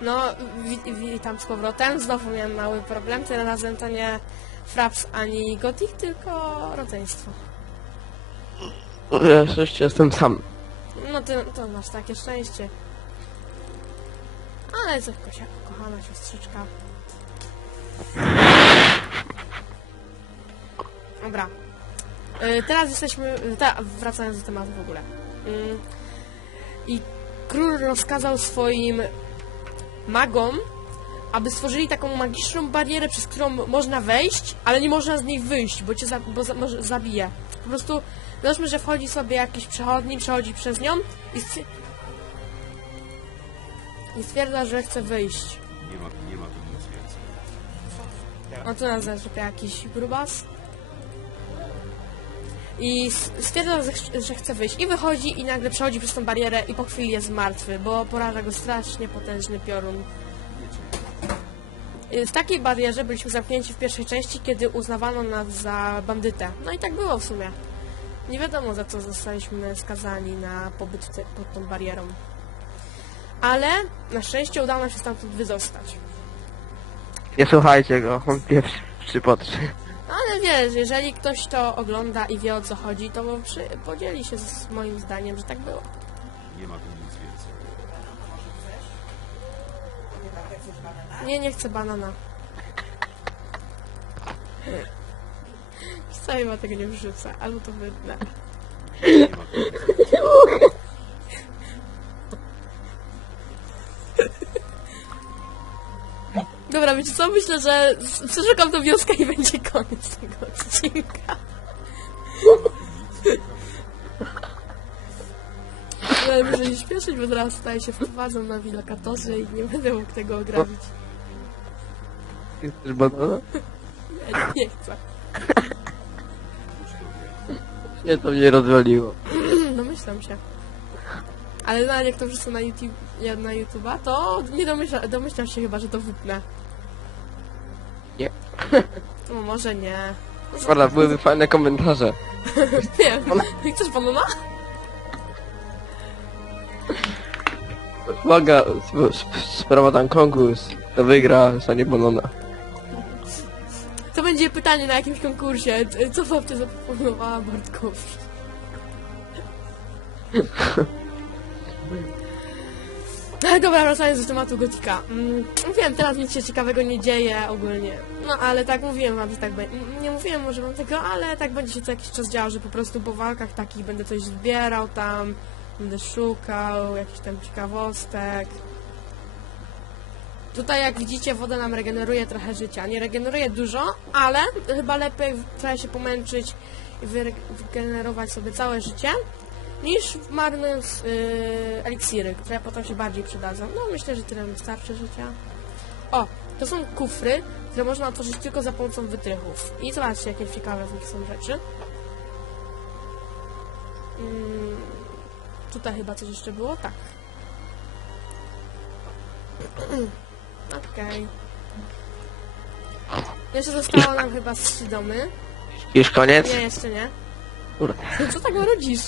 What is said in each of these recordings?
No, wi- witam z powrotem. Znowu miałem mały problem. Tym razem to nie Fraps ani Gothic, tylko rodzeństwo. Ja szczęście jestem sam. No ty to masz takie szczęście. Ale co, Kosia, kochana siostrzyczka. Dobra. Y, teraz jesteśmy... Ta, wracając do tematu w ogóle. Y, I król rozkazał swoim magom, aby stworzyli taką magiczną barierę, przez którą można wejść, ale nie można z niej wyjść, bo cię za, bo za, może zabije. Po prostu załóżmy, że wchodzi sobie jakiś przechodni, przechodzi przez nią i, stwier- i stwierdza, że chce wyjść. Nie ma, nie ma tu nic więcej. No to nas zaczepia jakiś grubas. I stwierdza, że chce wyjść. I wychodzi i nagle przechodzi przez tą barierę i po chwili jest martwy, bo poraża go strasznie potężny piorun. Y, W takiej barierze byliśmy zamknięci w pierwszej części, kiedy uznawano nas za bandytę. No i tak było w sumie. Nie wiadomo za co zostaliśmy skazani na pobyt te, pod tą barierą. Ale na szczęście udało nam się stamtąd wyzostać. Nie słuchajcie go, on pierwszy przypatrzy. No ale wiesz, jeżeli ktoś to ogląda i wie o co chodzi, to przy, podzieli się z moim zdaniem, że tak było. Nie ma tu nic więcej. Nie, nie chcę banana. Wcale ma tego nie wrzucę, albo to wytnę. Nie ma tu nic więcej. Dobra, wiecie co? Myślę, że przeszukam tą wioskę i będzie koniec tego odcinka. Ale muszę się śpieszyć, bo zaraz staję się wprowadzą na wilokatorze i nie będę mógł tego ograbić. Jesteś banana? Ja nie chcę. Nie, to mnie rozwaliło. Domyślam się. Ale nawet jak to wrzucę na YouTube, na YouTube'a, to nie domyśla, domyślam się chyba, że to wypnę. Nie. No może nie. Dobra, byłyby fajne komentarze. Nie, chcesz banana? Uwaga, sp- sp- sprawa tam konkurs. To wygra, stanie banana. To będzie pytanie na jakimś konkursie. Co babcia zaproponowała Bartkowi? Ale dobra, wracając do tematu Gotika. Mm, wiem, teraz nic się ciekawego nie dzieje ogólnie. No ale tak mówiłem wam, że tak będzie. Nie mówiłem może wam tego, ale tak będzie się co jakiś czas działo, że po prostu po walkach takich będę coś zbierał tam, będę szukał jakichś tam ciekawostek. Tutaj jak widzicie woda nam regeneruje trochę życia. Nie regeneruje dużo, ale chyba lepiej trzeba się pomęczyć i wygenerować sobie całe życie niż marnując yy, eliksiry, które potem się bardziej przydadzą. No myślę, że tyle mi starczy życia. O, to są kufry, które można otworzyć tylko za pomocą wytrychów. I zobaczcie, jakie ciekawe w nich są rzeczy. Mm, tutaj chyba coś jeszcze było? Tak. Okej. Jeszcze zostało nam chyba z trzy domy. Już koniec? Nie, jeszcze nie. Kurde. Co tak marudzisz?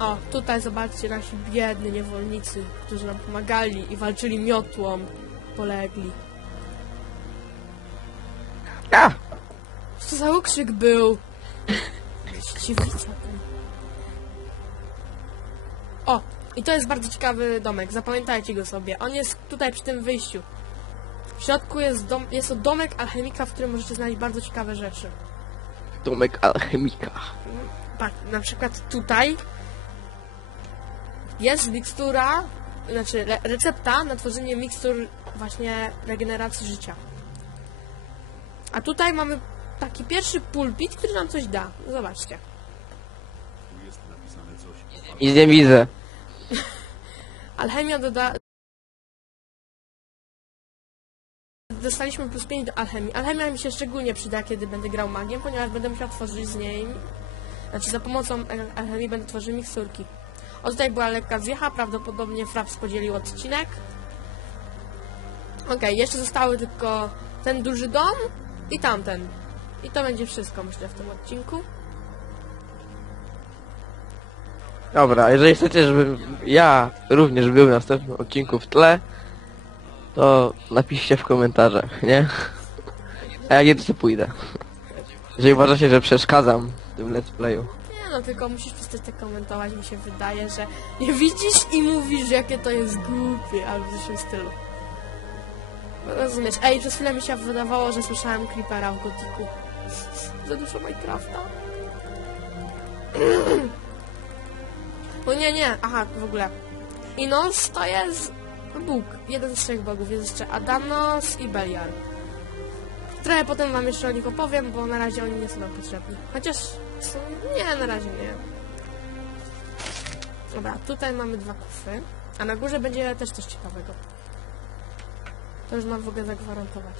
O, tutaj zobaczcie nasi biedni niewolnicy, którzy nam pomagali i walczyli miotłą. Polegli. A! Co za okrzyk był? Ściwica ten. O, i to jest bardzo ciekawy domek, zapamiętajcie go sobie. On jest tutaj przy tym wyjściu. W środku jest, dom, jest to domek alchemika, w którym możecie znaleźć bardzo ciekawe rzeczy. Domek alchemika. Tak, na przykład tutaj jest mikstura, znaczy re, recepta na tworzenie mikstur właśnie regeneracji życia. A tutaj mamy taki pierwszy pulpit, który nam coś da. Zobaczcie. Tu jest napisane coś o Nic nie widzę. Alchemia doda... Dostaliśmy plus 5 do alchemii. Alchemia mi się szczególnie przyda, kiedy będę grał magiem, ponieważ będę musiał tworzyć z niej... Znaczy za pomocą al- alchemii będę tworzył miksturki. O tutaj była lekka zjecha, prawdopodobnie Fraps podzielił odcinek. Okej, jeszcze zostały tylko ten duży dom i tamten. I to będzie wszystko, myślę, w tym odcinku. Dobra, jeżeli chcecie, żebym ja również był w następnym odcinku w tle, to napiszcie w komentarzach, nie? A jak nie, pójdę. Jeżeli uważacie, że przeszkadzam w tym let's playu. Nie no, tylko musisz przestać tak komentować, mi się wydaje, że nie widzisz i mówisz, jakie to jest głupie, albo w tym stylu. Rozumiesz? Ej, przez chwilę mi się wydawało, że słyszałem Creepera w gotiku. Za dużo Minecrafta. O nie, nie, aha, w ogóle. Inos to jest Bóg, jeden z trzech bogów, jest jeszcze Adanos i Beliar. Trochę potem wam jeszcze o nich opowiem, bo na razie oni nie są nam potrzebni. Chociaż nie, na razie nie. Dobra, tutaj mamy dwa kufry, a na górze będzie też coś ciekawego. To już mam w ogóle zagwarantować.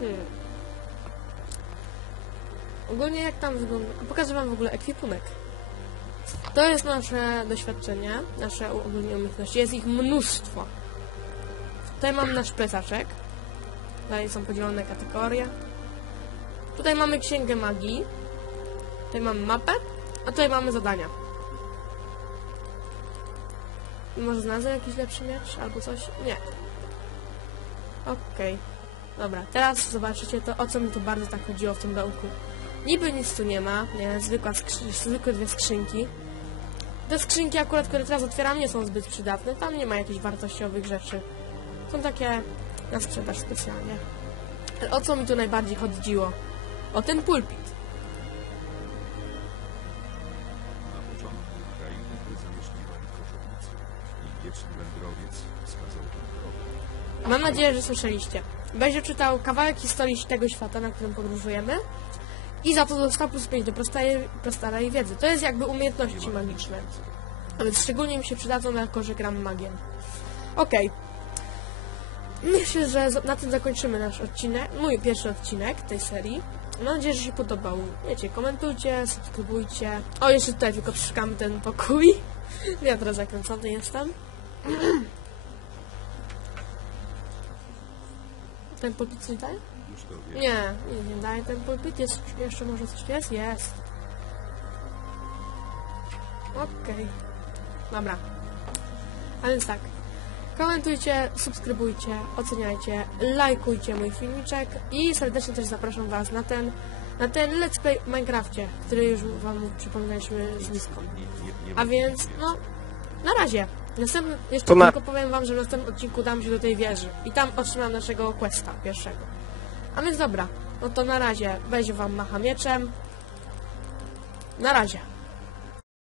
Hmm. Ogólnie jak tam wygląda... Pokażę wam w ogóle ekwipunek. To jest nasze doświadczenie, nasze ogólnie umiejętności. Jest ich mnóstwo. Tutaj mam nasz plecaczek. Tutaj są podzielone kategorie. Tutaj mamy księgę magii. Tutaj mamy mapę. A tutaj mamy zadania. Może znalazłem jakiś lepszy miecz albo coś? Nie. Okej. Dobra, teraz zobaczycie to, o co mi tu bardzo tak chodziło w tym dołku. Niby nic tu nie ma, nie, zwykła skrzy zwykłe dwie skrzynki. Te skrzynki akurat, które teraz otwieram, nie są zbyt przydatne. Tam nie ma jakichś wartościowych rzeczy. Są takie na sprzedaż specjalnie. Ale O co mi tu najbardziej chodziło? O ten pulpit. Na początku krainy by zamieszkiwali koczownicy i wieczny wędrowiec wskazał tę drogę. Mam nadzieję, że słyszeliście. Będzie czytał kawałek historii tego świata, na którym podróżujemy i za to dostał plus 5 do prostej, wiedzy. To jest jakby umiejętności magiczne. A więc szczególnie mi się przydadzą, jako że gram magiem. Okej. Myślę, że na tym zakończymy nasz odcinek, mój pierwszy odcinek tej serii. Mam nadzieję, że się podobał. Wiecie, komentujcie, subskrybujcie. O, jeszcze tutaj tylko przeszukamy ten pokój. Ja teraz zakręcony jestem. Ten coś daje? Już to wie. Nie, nie, nie daje ten pulpit. Jest jeszcze może coś jest? Jest. Okej. Dobra. A więc tak. Komentujcie, subskrybujcie, oceniajcie, lajkujcie mój filmiczek i serdecznie też zapraszam Was na ten, na ten Let's Play w Minecrafcie, który już Wam przypominaliśmy z nie A więc, no, na razie. Następny, jeszcze To na- tylko powiem wam, że w następnym odcinku dam się do tej wieży. I tam otrzymam naszego questa pierwszego. A więc dobra, no to na razie. Będzie wam macha mieczem. Na razie.